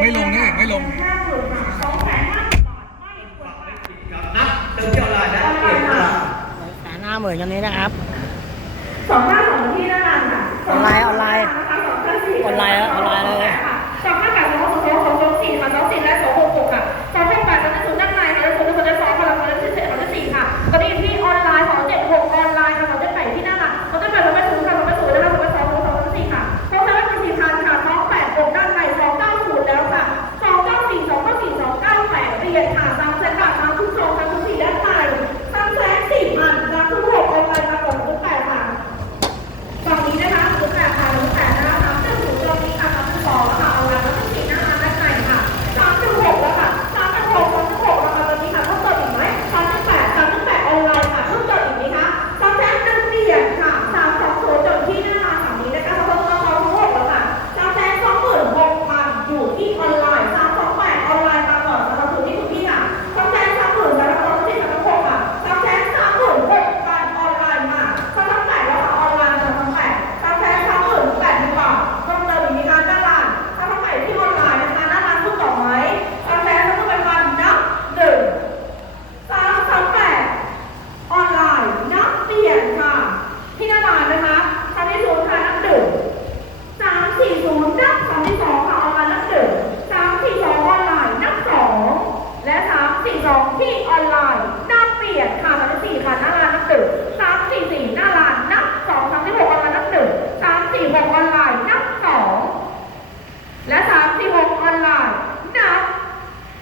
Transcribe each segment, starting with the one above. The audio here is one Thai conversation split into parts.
ไม่ลงนี่ไม่ลงหน้าเหมือนกันนี้นะครับสองห้าสองที่นั่นน่ะออนไลน์ออนไลน์ออนไลน์แล้วออนไลน์เลยสองห้าแปดสองสองสองสองสี่ค่ะสองสี่และสองหกหกค่ะสองห้าแปดสองศูนย์ด้านในค่ะสองศูนย์สองสองสองสองสี่ค่ะตอนนี้ที่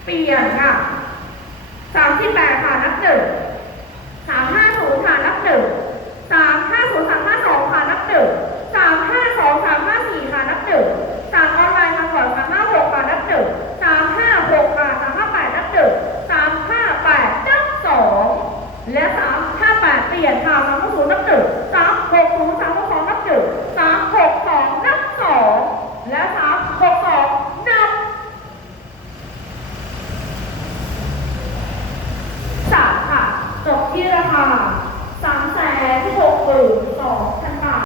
เปลี่ยนค่ะสามที่แปดค่ะนับหนึ่งสามห้าศูนย์ค่ะนับหนึ่งสามห้าศูนย์สามห้าสองค่ะนับหนึ่งสามห้าสองสามห้าสี่ค่ะนับหนึ่งสามออนไลน์ค่ะก่อนสามห้าหกค่ะนับหนึ่งสามห้าหกค่ะสามห้าแปดนับหนึ่งสามห้าแปดนับสองและสามห้าแปดเปลี่ยนค่ะสามห้าศูนย์นับหนึ่งสามหกศูนย์ করুন